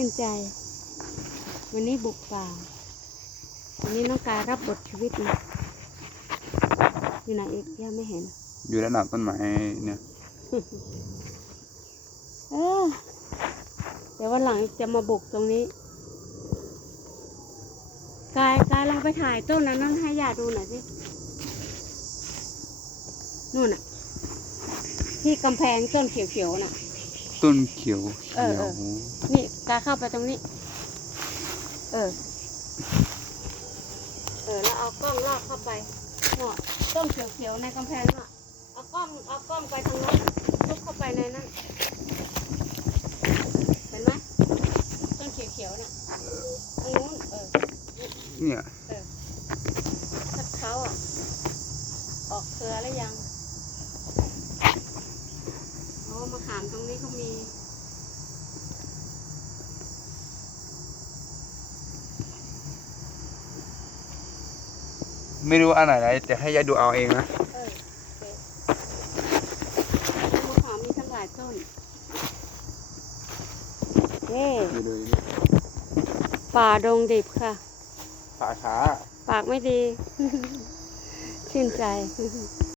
ชื่นใจ วันนี้บุกป่า วันนี้น้องกายรับบทชีวิตนะอยู่ไหนอีกยังไม่เห็น อยู่ระดับต้นไม้เนี่ยเออเดี๋ยววันหลังจะมาบุกตรงนี้ กายกายลองไปถ่ายต้นนั้นนั่นให้ยาดูหน่อยสิ นู่นน่ะ ที่กำแพงต้นเขียวๆน่ะ ต้นเขียวเอเขีอยวเออนี่กายเข้าไปตรงนี้ เออ เออ แล้วเอากล้องลากเข้าไปเนาะต้นเขียวๆในกำแพงน่ะเอากล้องเอากล้องไปทางโน้นลุกเข้าไปในนั้นเห็นไหมต้นเขียวๆน่ะทางนู้นเออเนี่ยทัดเขาอะออกเครือแล้วยัง โอ้มะขามตรงนี้เขามี ไม่รู้อันไหนนะแต่ให้ยายดูเอาเองนะเออโอเคมะขามมีทั้งหลายต้นเย้ดูดูป่าดงดิบค่ะ ป่าช้า ปากไม่ดี ชื่นใจ